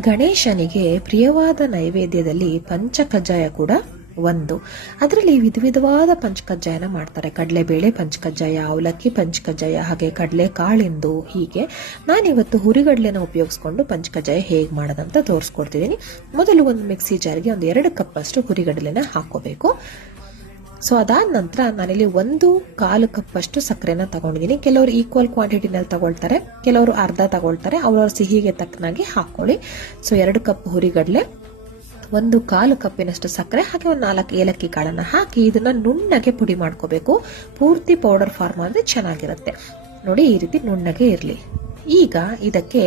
ಗಣೇಶನಿಗೆ ಪ್ರಿಯವಾದ ನೈವೇದ್ಯದಲ್ಲಿ ಪಂಚಕಜ್ಜಾಯ ಕೂಡ ಒಂದು. ಅದರಲ್ಲಿ ವಿಧ ವಿಧವಾದ ಪಂಚಕಜ್ಜಾಯನ ಮಾಡ್ತಾರೆ. ಕಡಲೆಬೇಳೆ ಪಂಚಕಜ್ಜಾಯ, ಅವಲಕ್ಕಿ ಪಂಚಕಜ್ಜಾಯ, ಹಾಗೆ ಕಡಲೆ ಕಾಳಿಂದು ಹೀಗೆ. ನಾನಿವತ್ತು ಹುರಿಗಡಲೆನ ಉಪಯೋಗಿಸ್ಕೊಂಡು ಪಂಚಕಜ್ಜಾಯ ಹೇಗೆ ಮಾಡೋದಂತ ತೋರಿಸ್ಕೊಡ್ತಿದ್ದೀನಿ. ಮೊದಲು ಒಂದು ಮಿಕ್ಸಿ ಜಾರಿಗೆ ಒಂದು ಎರಡು ಕಪ್ಪಷ್ಟು ಹುರಿಗಡಲೆನ ಹಾಕೋಬೇಕು ಸೊ ಅದಾದ ನಂತರ ನಾನಿಲ್ಲಿ ಒಂದು ಕಾಲು ಕಪ್ಪಷ್ಟು ಸಕ್ಕರೆನ ತಗೊಂಡಿದ್ದೀನಿ ಕೆಲವರು ಈಕ್ವಲ್ ಕ್ವಾಂಟಿಟಿನಲ್ಲಿ ತಗೊಳ್ತಾರೆ, ಕೆಲವರು ಅರ್ಧ ತಗೊಳ್ತಾರೆ, ಅವ್ರವ್ರ ಸಿಹಿಗೆ ತಕ್ಕನಾಗಿ ಹಾಕೊಳ್ಳಿ. ಸೊ ಎರಡು ಕಪ್ ಹುರಿಗಡಲೆ, ಒಂದು ಕಾಲು ಕಪ್ಪಿನಷ್ಟು ಸಕ್ಕರೆ, ಹಾಗೆ ಒಂದು ನಾಲ್ಕು ಏಲಕ್ಕಿ ಕಾಳನ್ನ ಹಾಕಿ ಇದನ್ನ ನುಣ್ಣಗೆ ಪುಡಿ ಮಾಡ್ಕೋಬೇಕು. ಪೂರ್ತಿ ಪೌಡರ್ ಫಾರ್ಮ್ ಅಂದ್ರೆ ಚೆನ್ನಾಗಿರುತ್ತೆ. ನೋಡಿ, ಈ ರೀತಿ ನುಣ್ಣಗೆ ಇರಲಿ. ಈಗ ಇದಕ್ಕೆ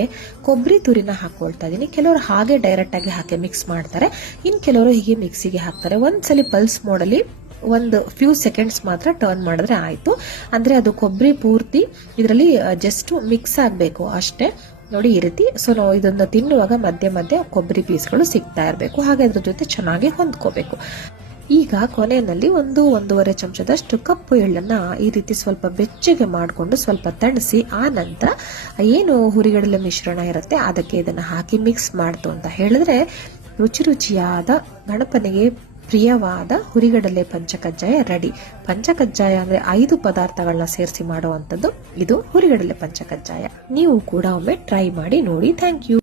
ಕೊಬ್ಬರಿ ತುರಿನ ಹಾಕೊಳ್ತಾ ಇದೀನಿ. ಕೆಲವರು ಹಾಗೆ ಡೈರೆಕ್ಟ್ ಆಗಿ ಹಾಕಿ ಮಿಕ್ಸ್ ಮಾಡ್ತಾರೆ. ಇನ್ ಕೆಲವರು ಹೀಗೆ ಮಿಕ್ಸಿಗೆ ಹಾಕ್ತಾರೆ. ಒಂದ್ಸಲಿ ಪಲ್ಸ್ ಮೋಡಲ್ಲಿ ಒಂದು ಫ್ಯೂ ಸೆಕೆಂಡ್ಸ್ ಮಾತ್ರ ಟರ್ನ್ ಮಾಡಿದ್ರೆ ಆಯಿತು. ಅಂದರೆ ಅದು ಕೊಬ್ಬರಿ ಪೂರ್ತಿ ಇದರಲ್ಲಿ ಜಸ್ಟ್ ಮಿಕ್ಸ್ ಆಗಬೇಕು ಅಷ್ಟೇ. ನೋಡಿ ಈ ರೀತಿ. ಸೊ ನಾವು ಇದನ್ನು ತಿನ್ನುವಾಗ ಮಧ್ಯೆ ಮಧ್ಯೆ ಕೊಬ್ಬರಿ ಪೀಸ್ಗಳು ಸಿಗ್ತಾ ಇರಬೇಕು. ಹಾಗೆ ಅದ್ರ ಜೊತೆ ಚೆನ್ನಾಗಿ ಹೊಂದ್ಕೋಬೇಕು. ಈಗ ಕೊನೆಯಲ್ಲಿ ಒಂದು ಒಂದೂವರೆ ಚಮಚದಷ್ಟು ಕಪ್ಪು ಎಳ್ಳನ್ನು ಈ ರೀತಿ ಸ್ವಲ್ಪ ಬೆಚ್ಚಗೆ ಮಾಡಿಕೊಂಡು ಸ್ವಲ್ಪ ತಣಿಸಿ ಆ ನಂತರ ಏನು ಹುರಿಗಡಲೆ ಮಿಶ್ರಣ ಇರುತ್ತೆ ಅದಕ್ಕೆ ಇದನ್ನು ಹಾಕಿ ಮಿಕ್ಸ್ ಮಾಡ್ತು ಅಂತ ಹೇಳಿದ್ರೆ ರುಚಿ ರುಚಿಯಾದ ಗಣಪನಿಗೆ ಪ್ರಿಯವಾದ ಹುರಿಗಡಲೆ ಪಂಚಕಜ್ಜಾಯ ರೆಡಿ. ಪಂಚಕಜ್ಜಾಯ ಅಂದ್ರೆ ಐದು ಪದಾರ್ಥಗಳನ್ನ ಸೇರಿಸಿ ಮಾಡುವಂತದ್ದು ಇದು ಹುರಿಗಡಲೆ ಪಂಚಕಜ್ಜಾಯ. ನೀವು ಕೂಡ ಒಮ್ಮೆ ಟ್ರೈ ಮಾಡಿ ನೋಡಿ. Thank you.